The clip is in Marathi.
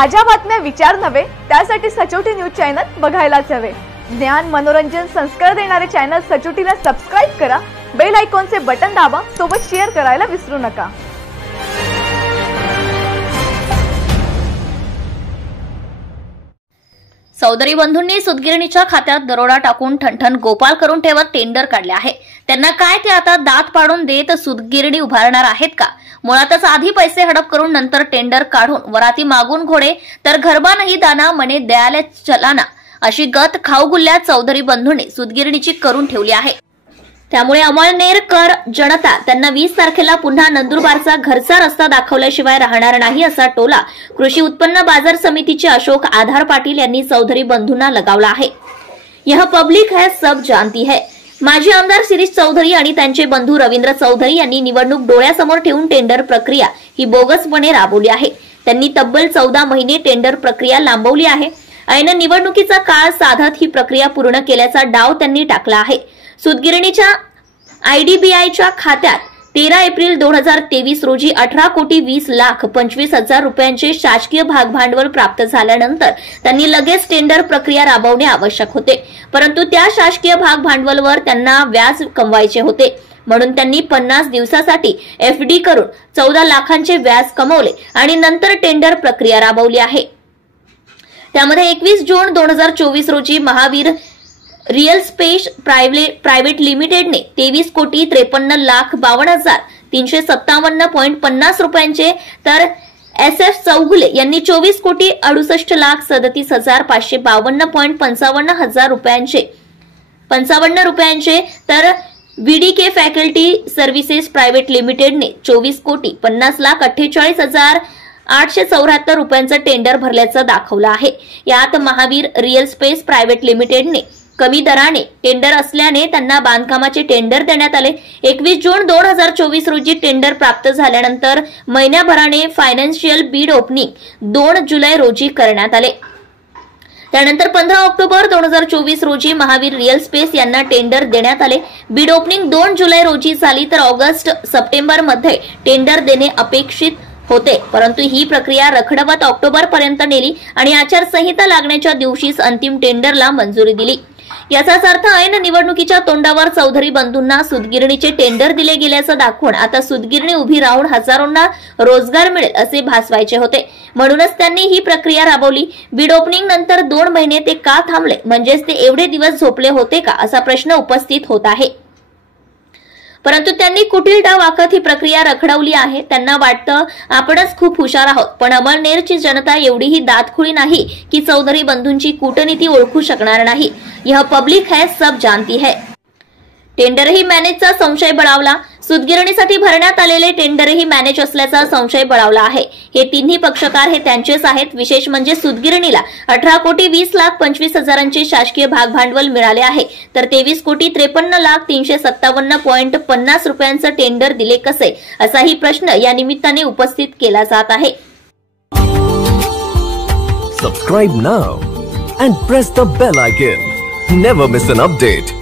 ताज्या बातम्या विचार नव्हे, त्यासाठी सचोटी न्यूज चॅनल बघायलाच हवे। ज्ञान मनोरंजन संस्कार देणारे चॅनल सचोटीला सबस्क्राइब करा, बेल आयकॉनचे बटन दाबा, सोबत शेअर करायला विसरू नका। चौधरी बंधूंनी सुतगिरणीच्या खात्यात दरोडा टाकून ठणठण गोपाल करून ठेवत टेंडर काढले आहे। त्यांना काय ते आता दात पाडून देत सुतगिरणी उभारणार आहेत का? मुळातच आधी पैसे हडप करून नंतर टेंडर काढून वराती मागून घोडे तर घरबा नाही दाना मने द्याले चलाना अशी गत खाऊगुल्ल्या चौधरी बंधूंनी सुतगिरणीची करून ठेवली आहे। त्यामुळे अमळनेरकर जनता त्यांना 20 तारखेला पुन्हा नंदुरबारचा घरचा रस्ता दाखवल्याशिवाय राहणार नाही असा टोला कृषी उत्पन्न बाजार समितीचे अशोक आधार पाटील यांनी चौधरी बंधूंना लगावला आहे। यह पब्लिक है, सब जानती है। माजी आमदार शिरीष चौधरी आणि त्यांचे बंधू रवींद्र चौधरी यांनी निवडणूक डोळ्यासमोर ठेवून टेंडर प्रक्रिया ही बोगसपणे राबवली आहे। त्यांनी तब्बल 14 महिने टेंडर प्रक्रिया लांबवली आहे। ऐन निवडणुकीचा काळ साधत ही प्रक्रिया पूर्ण केल्याचा डाव त्यांनी टाकला आहे। सुतगिरणीच्या आयडीबीआयच्या खात्यात 13 एप्रिल 2023 रोजी 18,20,25,000 रुपयांचे शासकीय भागभांडवल प्राप्त झाल्यानंतर त्यांनी लगेच टेंडर प्रक्रिया राबवणे आवश्यक होते, परंतु त्या शासकीय भागभांडवलावर त्यांना व्याज कमवायचे होते, म्हणून त्यांनी 50 दिवसासाठी एफडी करून 14 लाखांचे व्याज कमवले आणि नंतर टेंडर प्रक्रिया राबवली आहे। त्यामध्ये 21 जून 2024 रोजी महावीर रियल स्पेस प्रायव्हेट लिमिटेडने 23,53,52,357.50 रुपयांचे तर SF चौगुले यांनी 24,68,37,552.55 रुपयांचे तर VDK फॅकल्टी सर्व्हिसेस प्रायव्हेट लिमिटेडने 24,50,48,874 रुपयांचं टेंडर भरल्याचं दाखवलं आहे। यात महावीर रियल स्पेस प्रायव्हेट लिमिटेडने कमी दराने टेंडर असल्याने त्यांना बांधकामाचे टेंडर देण्यात आले। 21 जून 2024 रोजी टेंडर प्राप्त झाल्यानंतर महिन्याभराने फायनान्शियल बीड ओपनिंग 2 जुलै रोजी करण्यात आले। त्यानंतर 15 ऑक्टोबर 2024 रोजी महावीर रियल स्पेस यांना टेंडर देण्यात आले। बीड ओपनिंग 2 जुलै रोजी झाली, तर ऑगस्ट सप्टेंबर मध्ये टेंडर देणे अपेक्षित होते, परंतु ही प्रक्रिया रखडवत ऑक्टोबर पर्यंत नेली आणि आचारसंहिता लागण्याच्या दिवशीच अंतिम टेंडरला मंजुरी दिली। याचाच अर्थ ऐन निवडणुकीच्या तोंडावर चौधरी बंधूंना सुतगिरणीचे टेंडर दिले गेल्याचं दाखवून आता सुतगिरणी उभी राहून हजारोंना रोजगार मिळेल असे भासवायचे होते, म्हणूनच त्यांनी ही प्रक्रिया राबवली। बीड ओपनिंग नंतर 2 महिने ते का थांबले, म्हणजेच ते एवढे दिवस झोपले होते का असा प्रश्न उपस्थित होत आहे। परंतु त्यांनी कुटील डाव आखत ही प्रक्रिया रखडवली आहे। त्यांना वाटतं आपणच खूप हुशार आहोत, पण अमळनेरची जनता एवढीही दातखुळी नाही की चौधरी बंधूंची कूटनीती ओळखू शकणार नाही। यह पब्लिक है, सब जानती है। टेंडरही मॅनेजचा संशय बळावला। सुतगिरणीसाठी भरण्यात आलेले टेंडरही मॅनेज असल्याचा संशय बळावला आहे। हे तिन्ही पक्षकार हे त्यांचेच आहेत। विशेष म्हणजे सुतगिरणीला 18,20,25,000 शासकीय भागभांडवल मिळाले आहे, तर 23,53,357.50 रुपयांचं टेंडर दिले कसे, असाही प्रश्न या निमित्ताने उपस्थित केला जात आहे। Subscribe now and press the bell icon. Never miss an update.